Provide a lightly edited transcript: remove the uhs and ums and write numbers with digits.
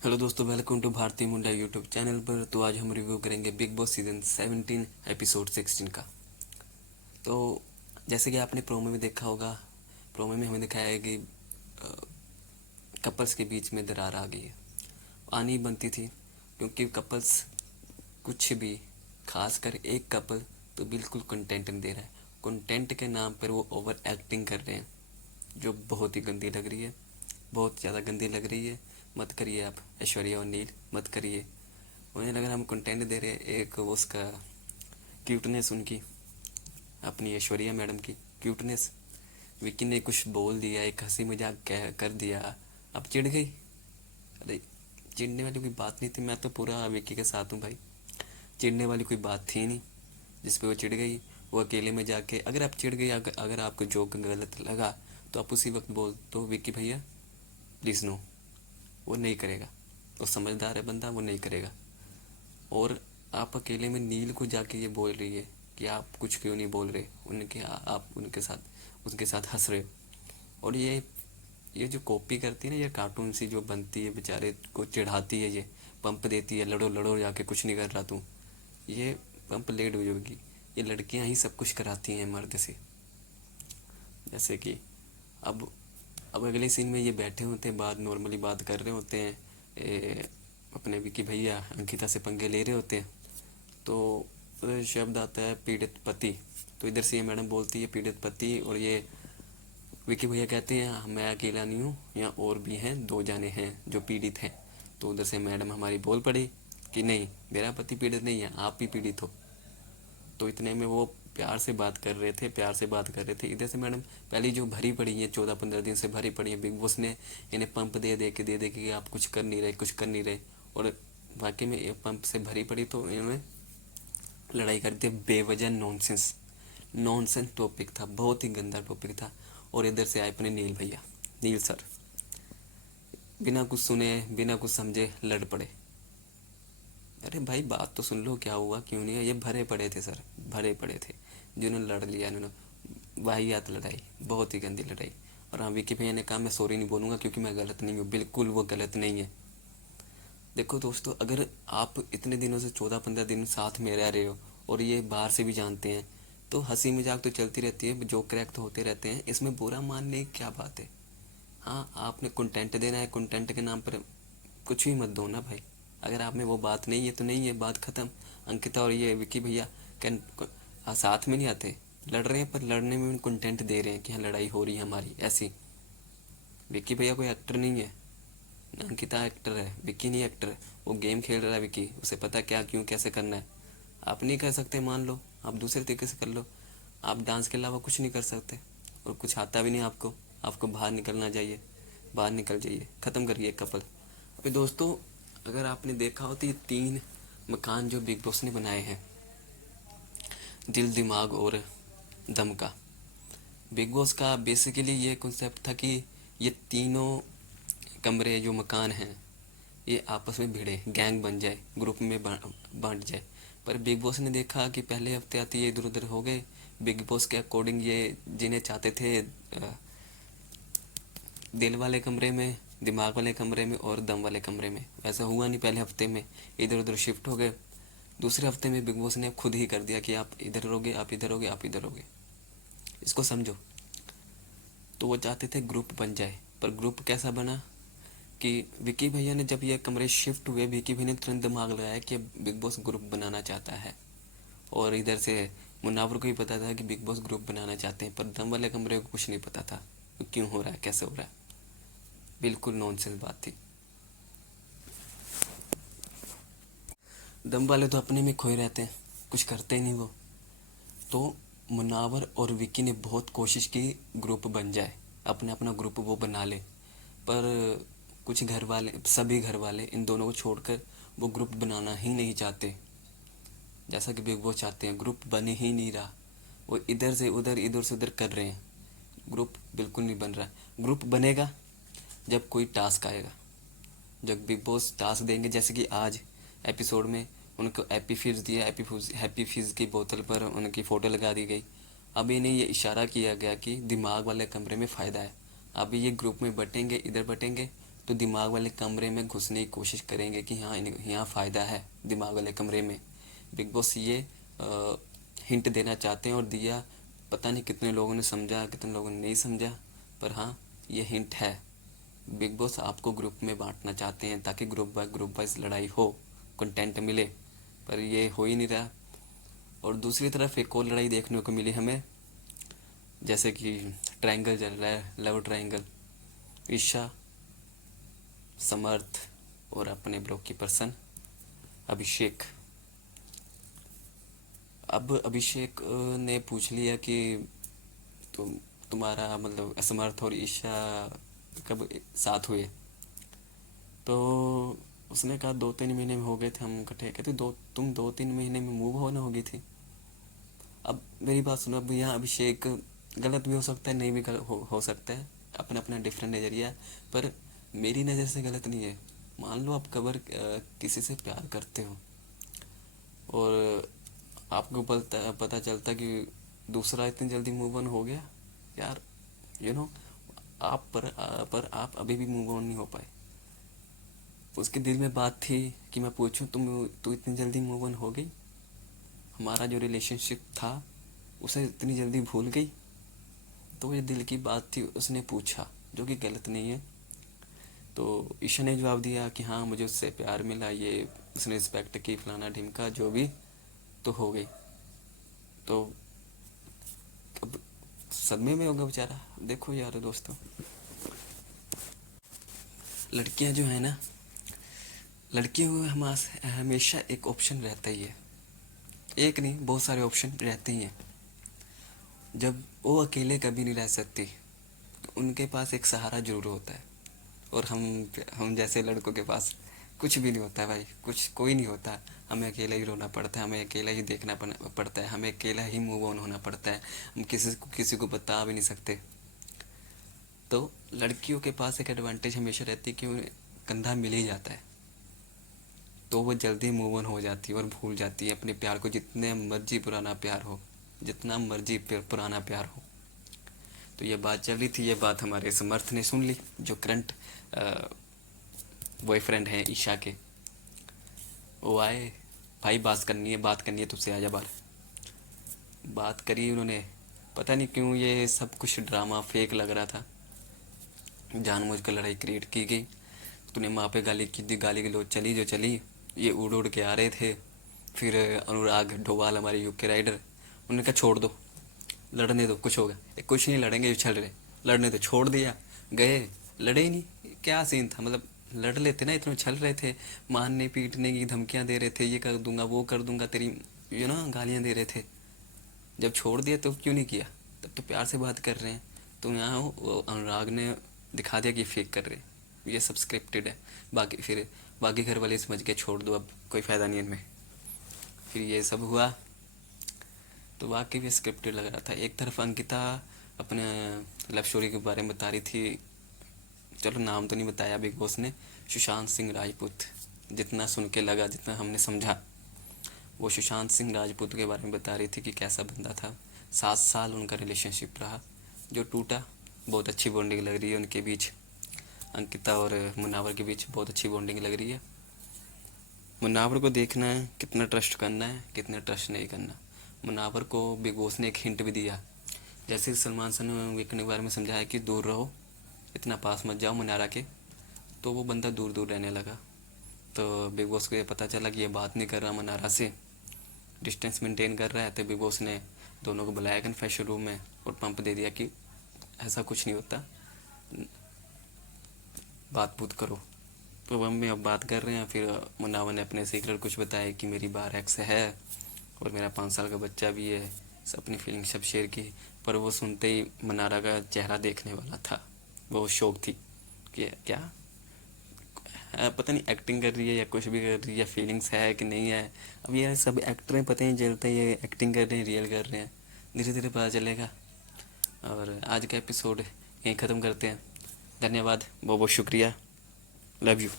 Hello दोस्तों, welcome to भारतीय मुंडा YouTube channel पर। तो आज हम रिव्यू करेंगे बिग बॉस सीजन 17 एपिसोड 16 का। तो जैसे कि आपने प्रोमो में देखा होगा, प्रोमो में हमें दिखाया है कि कपल्स के बीच में दरार आ गई है। आनी बनती थी क्योंकि कपल्स कुछ भी, खासकर एक कपल तो बिल्कुल कंटेंट नहीं दे रहा है। कंटेंट के नाम पर वो ओवर एक्टिंग कर रहे हैं, जो बहुत ही गंदी लग रही है, बहुत ज़्यादा गंदी लग रही है। मत करिए आप, ऐश्वर्या और नील मत करिए। उन्हें लग रहा हम कंटेंट दे रहे हैं, एक वो उसका क्यूटनेस, उनकी अपनी ऐश्वर्या मैडम की क्यूटनेस। विक्की ने कुछ बोल दिया, एक हंसी मजाक कर दिया, अब चिढ़ गई। अरे चिढ़ने वाली कोई बात नहीं थी, मैं तो पूरा विक्की के साथ हूँ भाई। चिढ़ने वाली कोई बात थी नहीं जिस पे वो चिढ़ गई। वो अकेले में जाके, अगर आप चिढ़ गई, अगर आपको जोक गलत लगा तो आप उसी वक्त बोल दो विक्की भैया प्लीज़ नो। वो नहीं करेगा, वो समझदार है बंदा, वो नहीं करेगा। और आप अकेले में नील को जाके ये बोल रही है कि आप कुछ क्यों नहीं बोल रहे, आप उनके साथ हंस रहे हो। और ये जो कॉपी करती है ना, ये कार्टून सी जो बनती है, बेचारे को चिढ़ाती है, ये पंप देती है, लड़ो लड़ो जाके, कुछ नहीं कर रहा तू, ये पंप लेट हो जाएगी। ये लड़कियां ही सब कुछ कराती हैं मर्द से। जैसे कि अब अब अगले सीन में ये बैठे होते हैं, बात नॉर्मली बात कर रहे होते हैं, अपने विकी भैया अंकिता से पंगे ले रहे होते हैं। तो उधर शब्द आता है पीड़ित पति। तो इधर से ये मैडम बोलती है पीड़ित पति, और ये विकी भैया कहते हैं मैं अकेला नहीं हूँ, यहाँ और भी हैं, दो जाने हैं जो पीड़ित हैं। तो उधर से मैडम हमारी बोल पड़ी कि नहीं, मेरा पति पीड़ित नहीं है, आप भी पीड़ित हो। तो इतने में वो प्यार से बात कर रहे थे, प्यार से बात कर रहे थे। इधर से मैडम पहली जो भरी पड़ी है, 14-15 दिन से भरी पड़ी है, बिग बॉस ने इन्हें पंप दे दे के कि आप कुछ कर नहीं रहे, कुछ कर नहीं रहे। और वाकई में ये पंप से भरी पड़ी, तो इन्होंने लड़ाई कर दी बेवजह। नॉनसेंस नॉनसेंस टॉपिक था, बहुत ही गंदा टॉपिक था। और इधर से आए अपने नील भैया, नील सर, बिना कुछ सुने बिना कुछ समझे लड़ पड़े। अरे भाई बात तो सुन लो, क्या हुआ क्यों नहीं है। ये भरे पड़े थे सर, भरे पड़े थे, जिन्होंने लड़ लिया इन्होंने। वाहियात लड़ाई, बहुत ही गंदी लड़ाई। और हाँ, विकी भैया ने कहा मैं सॉरी नहीं बोलूँगा क्योंकि मैं गलत नहीं हूँ। बिल्कुल वो गलत नहीं है। देखो दोस्तों, अगर आप इतने दिनों से 14-15 दिन साथ में रह रहे हो और ये बाहर से भी जानते हैं, तो हंसी मजाक तो चलती रहती है, जो क्रैक तो होते रहते हैं, इसमें बुरा मानने की क्या बात है। हाँ, आपने कंटेंट देना है, कंटेंट के नाम पर कुछ भी मत दो ना भाई। अगर आप में वो बात नहीं है तो नहीं है, बात ख़त्म। अंकिता और ये विकी भैया कैन साथ में नहीं आते, लड़ रहे हैं, पर लड़ने में कंटेंट दे रहे हैं कि हाँ लड़ाई हो रही है हमारी ऐसी। विकी भैया कोई एक्टर नहीं है, अंकिता एक्टर है, विकी नहीं एक्टर है। वो गेम खेल रहा है विकी, उसे पता क्या क्यों कैसे करना है। आप नहीं कर सकते, मान लो, आप दूसरे तरीके से कर लो। आप डांस के अलावा कुछ नहीं कर सकते, और कुछ आता भी नहीं आपको। आपको बाहर निकलना चाहिए, बाहर निकल जाइए, ख़त्म करिए कपल। अभी दोस्तों, अगर आपने देखा हो तो ये 3 मकान जो बिग बॉस ने बनाए हैं, दिल दिमाग और दम का, बिग बॉस का बेसिकली ये कॉन्सेप्ट था कि ये तीनों कमरे जो मकान हैं, ये आपस में भिड़े, गैंग बन जाए, ग्रुप में बांट जाए। पर बिग बॉस ने देखा कि पहले हफ्ते आते ये इधर उधर हो गए। बिग बॉस के अकॉर्डिंग ये जिन्हें चाहते थे दिल वाले कमरे में, दिमाग वाले कमरे में और दम वाले कमरे में, वैसा हुआ नहीं। पहले हफ्ते में इधर उधर शिफ्ट हो गए। दूसरे हफ्ते में बिग बॉस ने खुद ही कर दिया कि आप इधर रहोगे, आप इधर रहोगे, आप इधर रहोगे। इसको समझो। तो वो चाहते थे ग्रुप बन जाए, पर ग्रुप कैसा बना कि विकी भैया ने जब ये कमरे शिफ्ट हुए, विकी भैया ने तुरंत दिमाग लगाया कि बिग बॉस ग्रुप बनाना चाहता है। और इधर से मुनावर को भी पता था कि बिग बॉस ग्रुप बनाना चाहते हैं, पर दम वाले कमरे को कुछ नहीं पता था क्यों हो रहा है, कैसे हो रहा है। बिल्कुल नॉनसेंस बात थी। दम वाले तो अपने में खोए रहते हैं, कुछ करते ही नहीं वो। तो मुनावर और विकी ने बहुत कोशिश की ग्रुप बन जाए, अपना अपना ग्रुप वो बना ले। पर कुछ घर वाले, सभी घर वाले इन दोनों को छोड़कर वो ग्रुप बनाना ही नहीं चाहते। जैसा कि बिग बॉस चाहते हैं, ग्रुप बन ही नहीं रहा। वो इधर से उधर कर रहे हैं, ग्रुप बिल्कुल नहीं बन रहा। ग्रुप बनेगा जब कोई टास्क आएगा, जब बिग बॉस टास्क देंगे। जैसे कि आज एपिसोड में उनको हैप्पी फिज दिया, हैप्पी फिज की बोतल पर उनकी फ़ोटो लगा दी गई। अब इन्हें ये इशारा किया गया कि दिमाग वाले कमरे में फ़ायदा है। अभी ये ग्रुप में बटेंगे, इधर बटेंगे तो दिमाग वाले कमरे में घुसने की कोशिश करेंगे कि हाँ यहाँ फ़ायदा है दिमाग वाले कमरे में। बिग बॉस ये हिंट देना चाहते हैं और दिया। पता नहीं कितने लोगों ने समझा, कितने लोगों ने नहीं समझा, पर हाँ ये हिंट है। बिग बॉस आपको ग्रुप में बांटना चाहते हैं ताकि ग्रुप वाइज लड़ाई हो, कंटेंट मिले, पर ये हो ही नहीं रहा। और दूसरी तरफ एक और लड़ाई देखने को मिली हमें, जैसे कि ट्रायंगल चल रहा है, लव ट्रायंगल, ईशा, समर्थ और अपने ब्लॉक की पर्सन अभिषेक। अब अभिषेक ने पूछ लिया कि तुम्हारा मतलब समर्थ और ईशा कब साथ हुए। तो उसने कहा 2-3 महीने में हो गए थे हम इकट्ठे। कहते तुम 2-3 महीने में मूव ऑन हो गई थी। अब मेरी बात सुनो, अब यहाँ अभिषेक गलत भी हो सकता है, नहीं भी हो सकता है, अपना अपना डिफरेंट नज़रिया, पर मेरी नज़र से गलत नहीं है। मान लो आप किसी से प्यार करते हो और आपको पता चलता कि दूसरा इतनी जल्दी मूव ऑन हो गया, यार आप पर आप अभी भी मूव ऑन नहीं हो पाए। उसके दिल में बात थी कि मैं पूछूं तू इतनी जल्दी मूव ऑन हो गई, हमारा जो रिलेशनशिप था उसे इतनी जल्दी भूल गई। तो ये दिल की बात थी, उसने पूछा, जो कि गलत नहीं है। तो ईशा ने जवाब दिया कि हाँ मुझे उससे प्यार मिला, ये उसने रिस्पेक्ट की, फलाना ढिमका जो भी, तो हो गई। तो अब सदमे में होगा बेचारा। देखो यार दोस्तों, लड़कियां जो है ना, लड़कियों को हमेशा एक ऑप्शन रहता ही है, एक नहीं बहुत सारे ऑप्शन रहते ही हैं। जब वो अकेले कभी नहीं रह सकती, उनके पास एक सहारा जरूर होता है। और हम जैसे लड़कों के पास कुछ भी नहीं होता है भाई, कोई नहीं होता। हमें अकेला ही रोना पड़ता है, हमें अकेला ही देखना पड़ता है, हमें अकेला ही मूव ऑन होना पड़ता है। हम किसी को बता भी नहीं सकते। तो लड़कियों के पास एक एडवांटेज हमेशा रहती है कि उन्हें कंधा मिल ही जाता है, तो वो जल्दी मूव ऑन हो जाती है और भूल जाती है अपने प्यार को, जितने मर्जी पुराना प्यार हो, जितना मर्जी पुराना प्यार हो। तो ये बात चल रही थी, ये बात हमारे समर्थ ने सुन ली, जो करंट बॉयफ्रेंड हैं ईशा के। वो आए, भाई बात करनी है तुझसे, आजा बाहर। बात करी उन्होंने। पता नहीं क्यों ये सब कुछ ड्रामा फेक लग रहा था, जानबूझ कर लड़ाई क्रिएट की गई। तूने माँ पे गाली की दी, गाली गलौज चली जो चली। ये उड़ उड़ के आ रहे थे। फिर अनुराग डोवाल हमारे यूके राइडर, उन्होंने कहा छोड़ दो, लड़ने दो, कुछ होगा। कुछ नहीं लड़ेंगे, उछल रहे, लड़ने दो। छोड़ दिया, गए, लड़े ही नहीं। क्या सीन था, मतलब लड़ लेते ना, इतने उछल रहे थे, मारने पीटने की धमकियां दे रहे थे, ये कर दूंगा वो कर दूंगा तेरी, गालियां दे रहे थे। जब छोड़ दिया तो क्यों नहीं किया, तब तो प्यार से बात कर रहे हैं। तो यहाँ अनुराग ने दिखा दिया कि फेक कर रहे हैं, ये सब स्क्रिप्टेड है। बाकी घर वाले समझ के छोड़ दो, अब कोई फ़ायदा नहीं इनमें। फिर ये सब हुआ तो वाकई भी स्क्रिप्टेड लग रहा था। एक तरफ अंकिता अपने लव स्टोरी के बारे में बता रही थी, चलो नाम तो नहीं बताया बिग बॉस ने, सुशांत सिंह राजपूत। जितना सुन के लगा, जितना हमने समझा, वो सुशांत सिंह राजपूत के बारे में बता रही थी कि कैसा बंदा था। 7 साल उनका रिलेशनशिप रहा, जो टूटा। बहुत अच्छी बॉन्डिंग लग रही है उनके बीच, अंकिता और मुनावर के बीच बहुत अच्छी बॉन्डिंग लग रही है। मुनावर को देखना है कितना ट्रस्ट करना है, कितना ट्रस्ट नहीं करना। मुनावर को बिग बॉस ने एक हिंट भी दिया, जैसे सलमान खान ने वीकेंड के बारे में समझाया कि दूर रहो, इतना पास मत जाओ मुनारा के, तो वो बंदा दूर दूर रहने लगा। तो बिग बॉस को ये पता चला कि ये बात नहीं कर रहा मुनारा से, डिस्टेंस मेंटेन कर रहा है। तो बिग बॉस ने दोनों को बुलाया कन्फेशन रूम में और पंप दे दिया कि ऐसा कुछ नहीं होता, बात करो। तो हम अब बात कर रहे हैं। फिर मुनावर ने अपने सीक्रेट कुछ बताया कि मेरी बार एक्स है और मेरा 5 साल का बच्चा भी है, अपनी फीलिंग सब शेयर की। पर वो सुनते ही मनारा का चेहरा देखने वाला था, वो शौक थी कि क्या पता नहीं एक्टिंग कर रही है या कुछ भी कर रही है, फीलिंग्स है कि नहीं है। अब ये सब एक्टर हैं, पता नहीं चलता ये एक्टिंग कर रहे हैं रियल कर रहे हैं, धीरे धीरे पता चलेगा। और आज का एपिसोड यहीं ख़त्म करते हैं। धन्यवाद, बहुत बहुत शुक्रिया, लव यू।